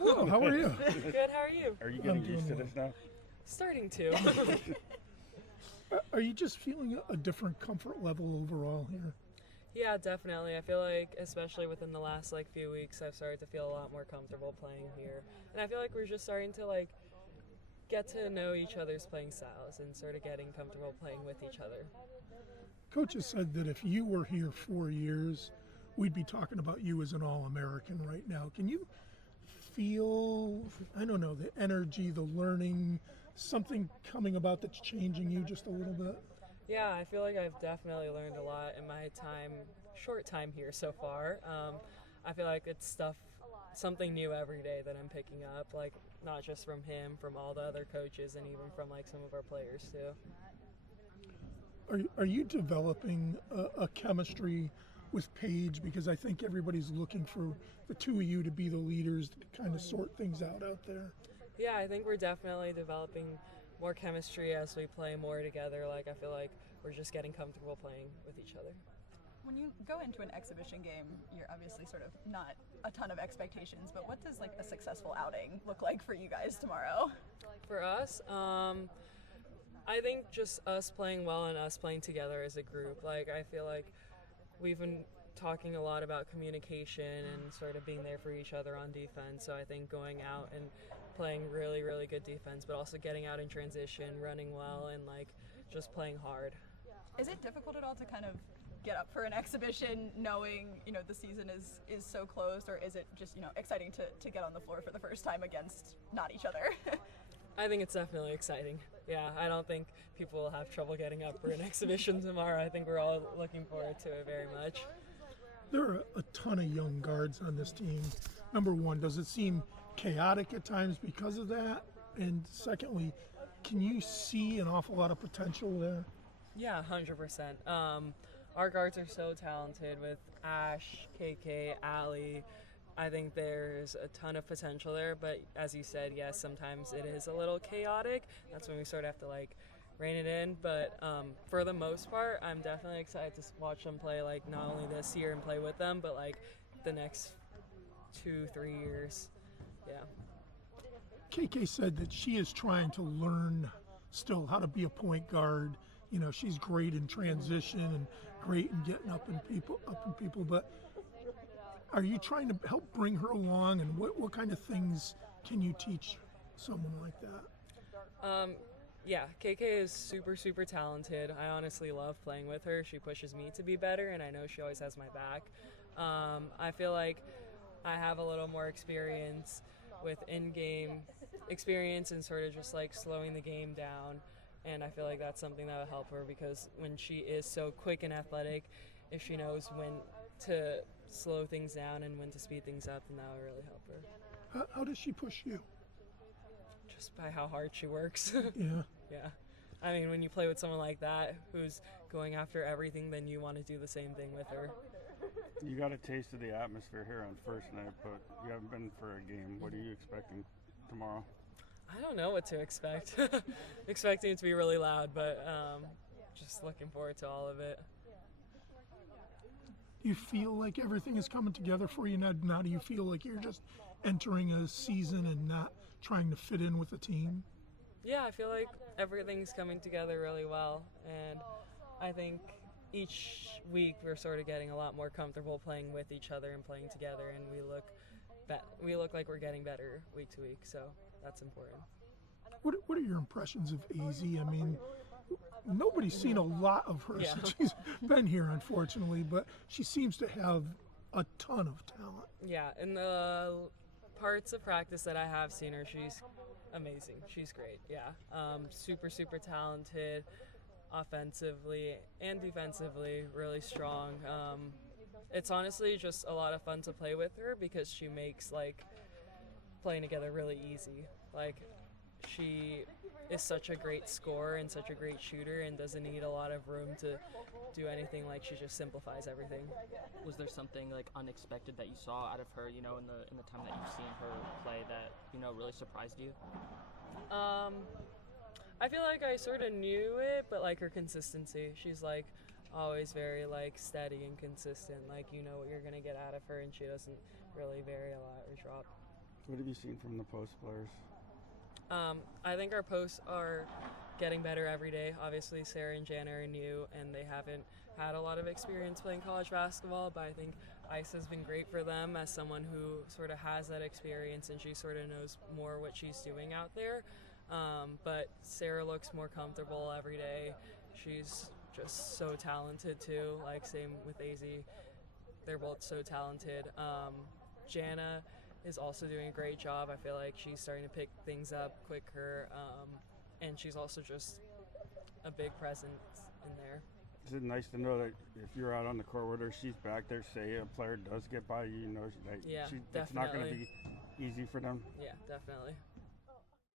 Oh, how are you? Good, how are you? Are you getting used to this now? Starting to. Are you just feeling a different comfort level overall here? Yeah, definitely. I feel like, especially within the last few weeks, I've started to feel a lot more comfortable playing here. And I feel like we're just starting to get to know each other's playing styles and sort of getting comfortable playing with each other. Coach has said that if you were here 4 years, we'd be talking about you as an All-American right now. Can you feel, I don't know, the energy, the learning, something coming about that's changing you just a little bit? Yeah, I feel like I've definitely learned a lot in my short time here so far. I feel like it's something new every day that I'm picking up, not just from him, from all the other coaches, and even from some of our players too. Are you developing a chemistry with Paige? Because I think everybody's looking for the two of you to be the leaders to kind of sort things out there. Yeah, I think we're definitely developing more chemistry as we play more together. I feel like we're just getting comfortable playing with each other. When you go into an exhibition game, you're obviously sort of not a ton of expectations, but what does a successful outing look like for you guys tomorrow? For us, I think just us playing well and us playing together as a group. I feel like we've been talking a lot about communication and sort of being there for each other on defense. So I think going out and playing really, really good defense, but also getting out in transition, running well, and just playing hard. Is it difficult at all to kind of get up for an exhibition knowing, the season is so closed, or is it just, exciting to get on the floor for the first time against not each other? I think it's definitely exciting. Yeah, I don't think people will have trouble getting up for an exhibition tomorrow. I think we're all looking forward to it very much. There are a ton of young guards on this team. Number one, does it seem chaotic at times because of that? And secondly, can you see an awful lot of potential there? Yeah, 100%. Our guards are so talented with Ash, KK, Allie. I think there's a ton of potential there, but as you said, yes, sometimes it is a little chaotic. That's when we sort of have to rein it in. But for the most part, I'm definitely excited to watch them play not only this year and play with them, but the next 2-3 years. Yeah. KK said that she is trying to learn still how to be a point guard. She's great in transition and great in getting up in people, but are you trying to help bring her along, and what kind of things can you teach someone like that? Yeah, KK is super, super talented. I honestly love playing with her. She pushes me to be better, and I know she always has my back. I feel like I have a little more experience with in-game experience and sort of just slowing the game down, and I feel like that's something that will help her, because when she is so quick and athletic, if she knows when to slow things down and when to speed things up, then that will really help her. How does she push you? Just by how hard she works. Yeah. Yeah. I mean, when you play with someone like that who's going after everything, then you want to do the same thing with her. You got a taste of the atmosphere here on first night, but you haven't been for a game. What are you expecting tomorrow? I don't know what to expect. Expecting it to be really loud, but just looking forward to all of it. Do you feel like everything is coming together for you now? Now do you feel like you're just entering a season and not trying to fit in with the team? Yeah, I feel like everything's coming together really well, and I think each week we're sort of getting a lot more comfortable playing with each other and playing together, and we look like we're getting better week to week, so that's important. What are your impressions of AZ? I mean, nobody's seen a lot of her since she's been here, unfortunately, but she seems to have a ton of talent. Yeah, in the parts of practice that I have seen her, she's amazing. She's great, yeah. Super, super talented, offensively and defensively, really strong. It's honestly just a lot of fun to play with her because she makes playing together really easy. She is such a great scorer and such a great shooter and doesn't need a lot of room to do anything. She just simplifies everything. Was there something unexpected that you saw out of her, in the time that you've seen her play that, really surprised you? I feel like I sort of knew it, but her consistency. She's always very steady and consistent. You know what you're gonna get out of her, and she doesn't really vary a lot or drop. What have you seen from the post players? I think our posts are getting better every day. Obviously, Sarah and Jana are new, and they haven't had a lot of experience playing college basketball, but I think Ice has been great for them as someone who sort of has that experience, and she sort of knows more what she's doing out there. But Sarah looks more comfortable every day. She's just so talented too, like same with AZ. They're both so talented. Jana is also doing a great job. I feel like she's starting to pick things up quicker, and she's also just a big presence in there. Is it nice to know that if you're out on the court with her, she's back there? Say a player does get by you, you know that Yeah, that's not going to definitely. be easy for them. Yeah, definitely.